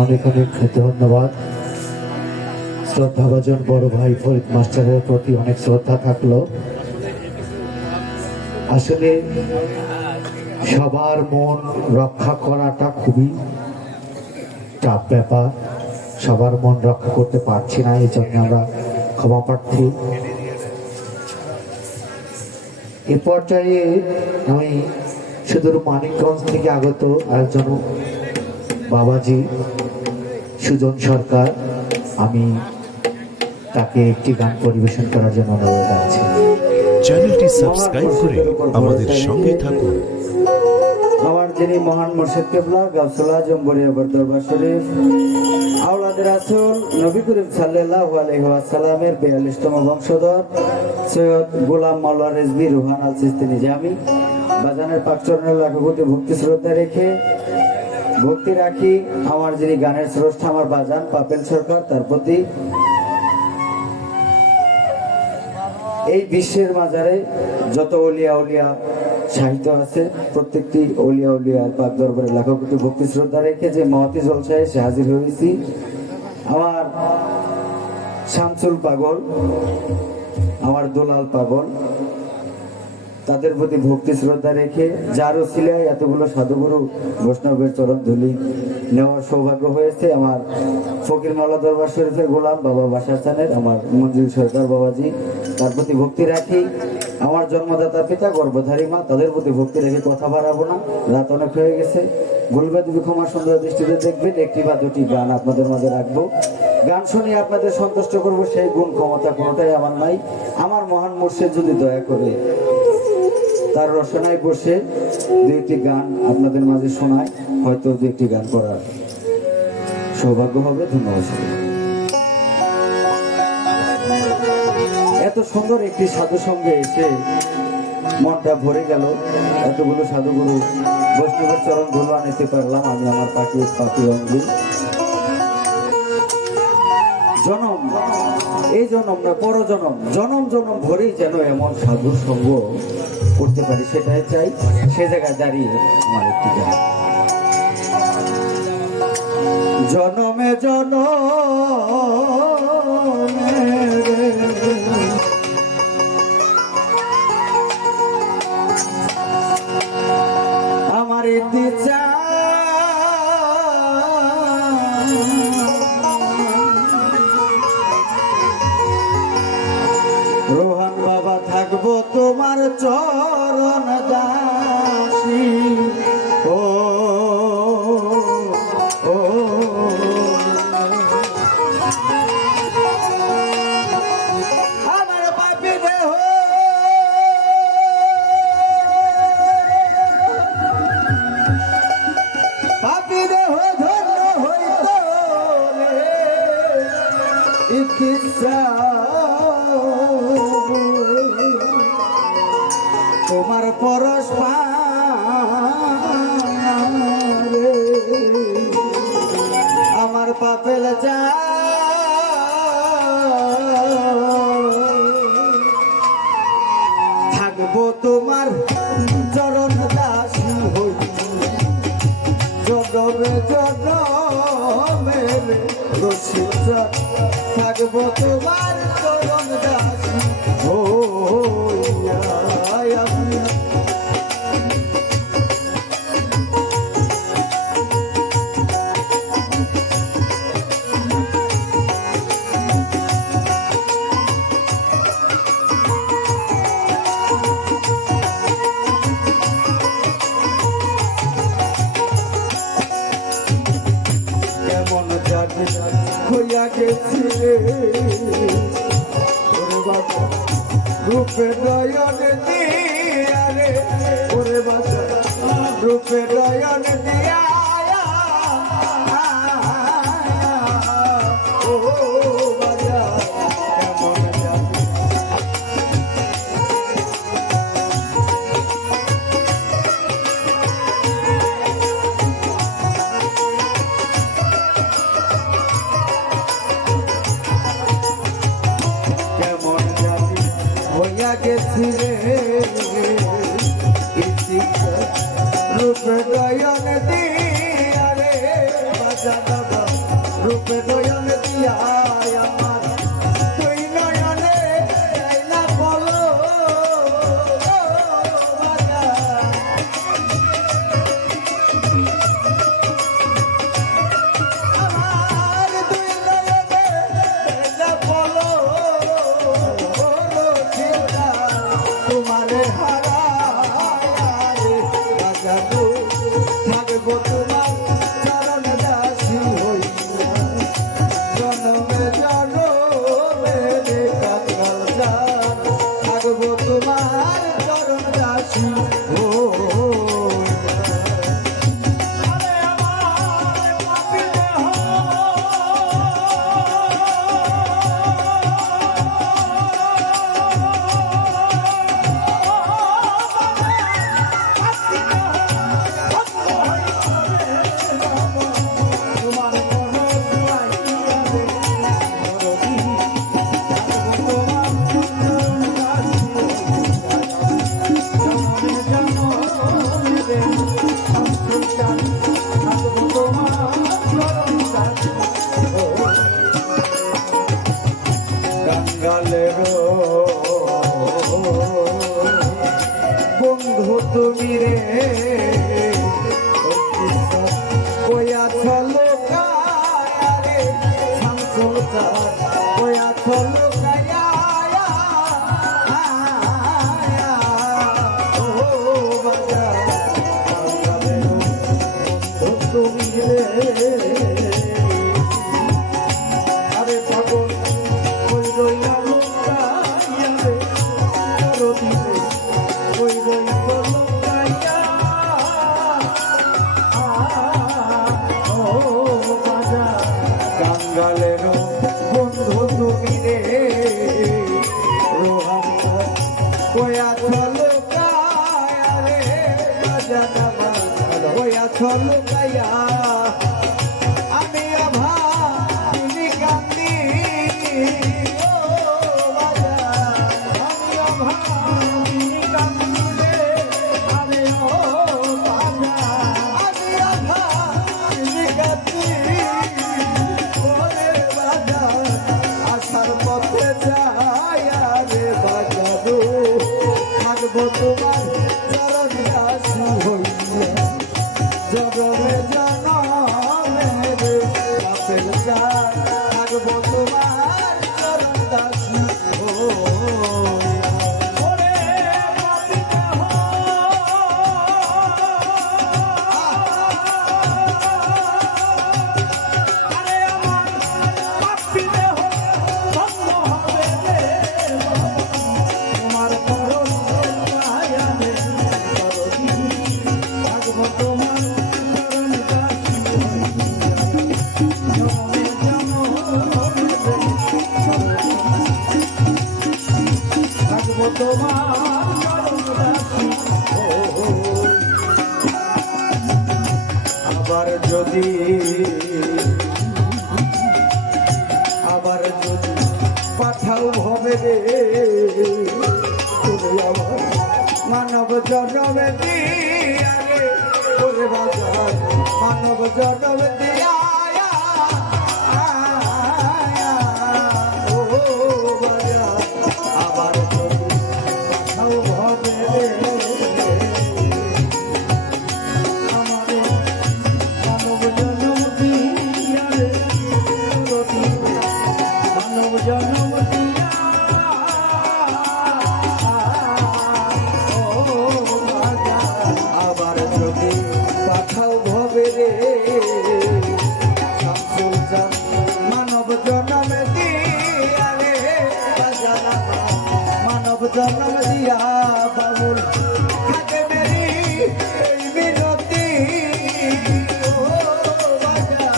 অনেক অনেক ধন্যবাদ। শ্রদ্ধাভাজন বড় ভাই ফরিদ মাস্টারের প্রতি অনেক শ্রদ্ধা থাকলো। আসলে সবার মন রক্ষা করাটা খুবই টাফ ব্যাপার। সবার মন রক্ষা করতে পারছি না, এই জন্য আমরা ক্ষমা প্রার্থী। এ পর্যায়ে আমি সুদূর মানিকগঞ্জ থেকে আগত একজন বাবাজি সুজন সরকার, আমি তাকে একটি গান পরিবেশন করার জন্য অনুরোধ জানাচ্ছি। চ্যানেলটি সাবস্ক্রাইব করে আমাদের সঙ্গে থাকুন। আমার যিনি মহান মুর্শিদ কিবলা গাউসুল আজম বরিয়াবর দরবার শরীফ আওলাদ রাসূল নবী করিম সাল্লাল্লাহু আলাইহি ওয়াসাল্লামের 42তম বংশধর সৈয়দ গোলাম মাওলা রেজভী রুহান আল চিশতি নিজামী বাজানের পাকচরণের লাখো কোটি ভক্তি শ্রদ্ধা রেখে ভক্তি রাখি আমার যিনি গানের স্রষ্টা আমার বাজান পাপেল সরকার, তার প্রতি এই বিশ্বের মাজারে যত ওলিয়া উলিয়া সাহিত্য আছে প্রত্যেকটি ওলিয়া উলিয়া পাক দরবারে লাখো কোটি ভক্তি শ্রদ্ধা রেখে যে মহতি জলসায় এসে হাজির হয়েছি। আমার শামসুল পাগল, আমার দুলাল পাগল, তাদের প্রতি ভক্তি শ্রদ্ধা রেখে যার ওসিলায় এতগুলো সাধুগুরু বৈষ্ণবের চরণ ধুলি নেওয়ার সৌভাগ্য হয়েছে। আমার ফকির মাওলা দরবার শরীফের গোলাম বাবা বাসার চানের আমার মঞ্জুর সরকার বাবাজি, তার প্রতি ভক্তি রাখি। আমার জন্মদাতা পিতা গর্ভধারী মা, তাদের প্রতি ভক্তি রেখে কথা বাড়াবো না, রাত অনেক হয়ে গেছে। ভুলবে তুমি ক্ষমা সুন্দর দৃষ্টিতে দেখবেন। একটি বা দুটি গান আপনাদের মাঝে রাখবো, গান শুনিয়ে আপনাদের সন্তুষ্ট করবো। সেই গুণ ক্ষমতা কোনোটাই আমার নাই। আমার মহান মুর্শিদ যদি দয়া করে তার রচনায় বসে দুইটি গান আপনাদের মাঝে শোনায়, হয়তো দুইটি গান করার সৌভাগ্য হবে। ধন্যবাদ। এত সুন্দর একটি সাধু সঙ্গে এসে মনটা ভরে গেল। এতগুলো সাধুগুরু বৈষ্ণবের চরণ ধুলো নিতে পারলাম আমি আমার পাখি অঙ্গি। জনম এই জনম না পর জনম, জনম জনম ভরেই যেন এমন সাধুর সঙ্গ করতে পারি, সেটাই চাই। সে জায়গায় দাঁড়িয়ে আমার একটি গান। জনমে জনমে আমার ইচ্ছা রোহান বাবা থাকবো তোমার চরণ দাসী। ও ও আমার পাপি দেহ পাপি দেহ ধন্য হইত ইচ্ছা তোমার পরশ আমার পাপেল যা থাকবো তোমার চরণ দাসী হই জনমে জনমে রসিক থাকবো তোমার চরণ দাসী হইয়া। কেমন জানি হইয়া গেছিলে রূপে নয়ন দিয়া রে, ওরে বাবা রূপে নয়ন দিয়া ও বাজা কেমন জানি কেমন জানি হইয়া গেছিলে রূপে নয়ন দিয়া রে বাজা বাবা কাঙ্গালের বন্ধু তুমি রে রোহান কয়া চলো কায়া রে বাজানা বাজানা কয়া চলো কায়া আমি আভা তুমি কান্দি ও বাজান আমি আভা তুমি কান্দি রে আমি ও বাজান আমি আভা তুমি কান্দি ওরে বাজান আসার পথে যায় রে বাজানো থাকবো তোমার চরণ দাসী হইয়া জগমে জনমে রে আপেল চার থাকবো তোমার চরণ দাসী ওরে পাপিতা আরে আমার পাপিতে ধন্য হবে রে তোমার করুণ মায়া রে থাকবো তোমার চরণ দাসী জনমে জনমে থাকবো তোমার চরণ দাসী আবার যদি পাঠাও ভবে রে তুমি আমার মানব জন্মে দিয়া রে ওরে বাজার মানব জন্মে দিয়া ও বাজার আবার যদি পাঠাও ভবে রে আমারে মানব জন্ম দিয়া রে মানব জন্ম দিয়া ও বাজার আবার যদি পাঠাও ভবে রে শামসুল চাঁদ মানব জন্ম দিয়া রে বাজার মানব জন্ম দিয়া বাবুল থাকে মেরি এই মিনতি ও বাজার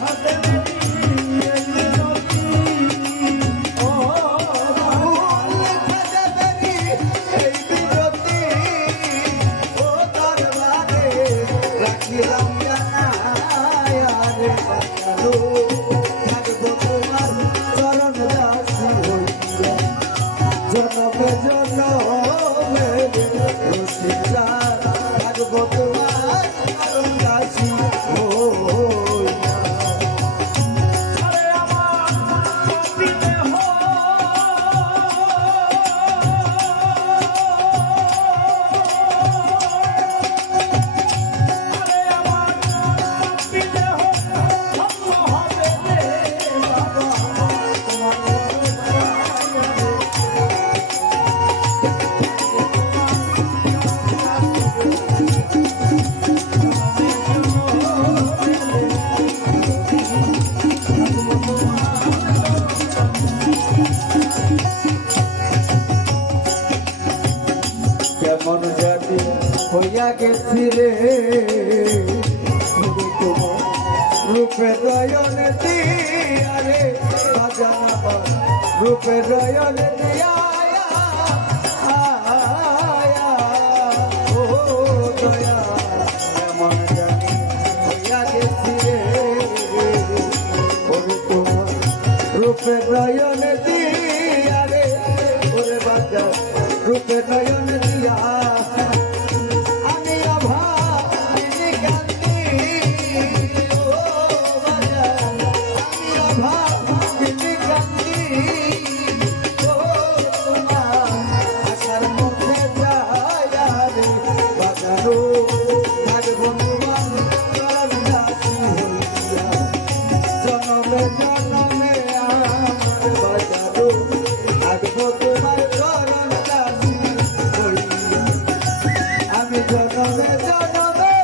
থাকে মেরি এই মিনতি ও বাবুল থাকে মেরি এই মিনতি ও দরবারে রাখিলাম জানায়া রে বাজানো থাকবো তোমার চরণ দাসী হইয়া জনমে জনমে রসিকা থাকবো তোমার চরণ দাসী হইয়া আরে আমার পাপিতে আরে আমার পাপিতে ধন্য হবে রে বাবা তোমার কেমন জাতি হইয়া গেছি রে তুমি তোমার রূপে নয়ন দিয়া রে বাজানা রূপে নয়ন দিয়া ও দয়া কেমন জাতি হইয়া গেছি রে ওরে তোমার রূপে নয়ন দিয়া রে ওরে বাজা রূপে নয়ন দিয়া আমি আভা তিনি কান্দি ও বাজা আমি আভা তিনি কান্দি ও তোমার আশার মধ্যে যায় রে বাজানো থাকবো তোমার চরণ দাসী হইয়া জনমে জনমে আমার বাজানো থাকবো তোমার চরণ দাসী হইয়া আমি জনমে জনমে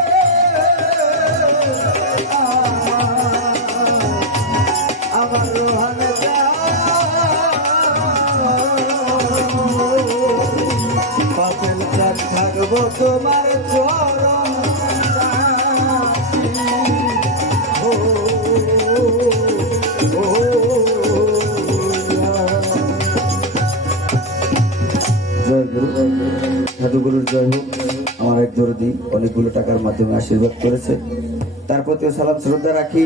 আমার রোহানে পাপেল চার থাকবো তোমার চরণ দাসী ও সাধুগুরুর জয় হোক। আমার এক দরদি অনেকগুলো টাকার মাধ্যমে আশীর্বাদ করেছে, তার প্রতিও সালাম শ্রদ্ধা রাখি।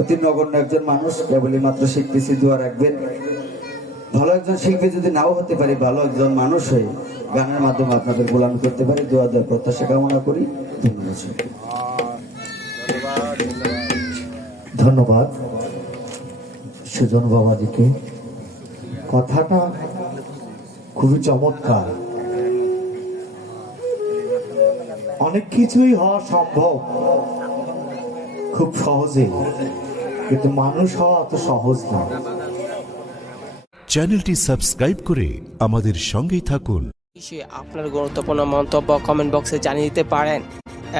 অতি নগণ্য একজন মানুষ, কেবলই মাত্র শিখতেছি, দোয়া রাখবেন। ভালো একজন শিল্পী যদি নাও হতে পারি, ভালো একজন মানুষ হয়ে গানের মাধ্যমে আপনাদের গোলামি করতে পারি, দোয়া দেওয়ার প্রত্যাশা কামনা করি। ধন্যবাদ সবাইকে। ধন্যবাদ সুজন বাবাজিকে। কথাটা খুবই চমৎকার। অনেক কিছুই হওয়া সম্ভব খুব সহজে, কিন্তু মানুষ হওয়া অত সহজ না। চ্যানেলটি সাবস্ক্রাইব করে আমাদের সঙ্গেই থাকুন। বিষয়ে আপনার গুরুত্বপূর্ণ মন্তব্য কমেন্ট বক্সে জানিয়ে দিতে পারেন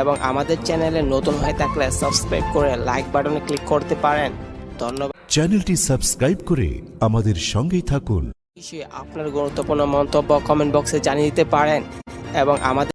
এবং আমাদের চ্যানেলে নতুন হয়ে থাকলে সাবস্ক্রাইব করে লাইক বাটনে ক্লিক করতে পারেন। ধন্যবাদ। চ্যানেলটি সাবস্ক্রাইব করে আমাদের সঙ্গেই থাকুন। বিষয়ে আপনার গুরুত্বপূর্ণ মন্তব্য কমেন্ট বক্সে জানিয়ে দিতে পারেন এবং আমাদের